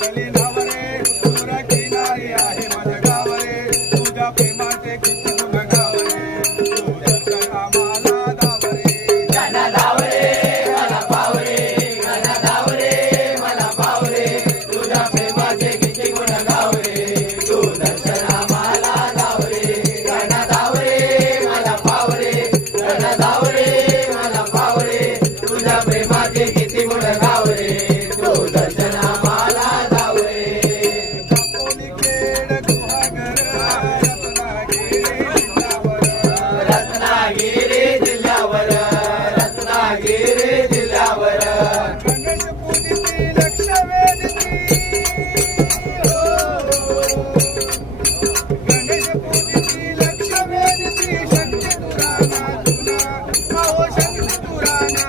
Carolina. Ratnagiri जिल्ह्यावर रत्नागिरी जिल्ह्यावर गणेश पूजिती लक्ष गणेश पूजिती लक्ष वेधती शक्ती तुराना तुला अहो शक्ती तुराना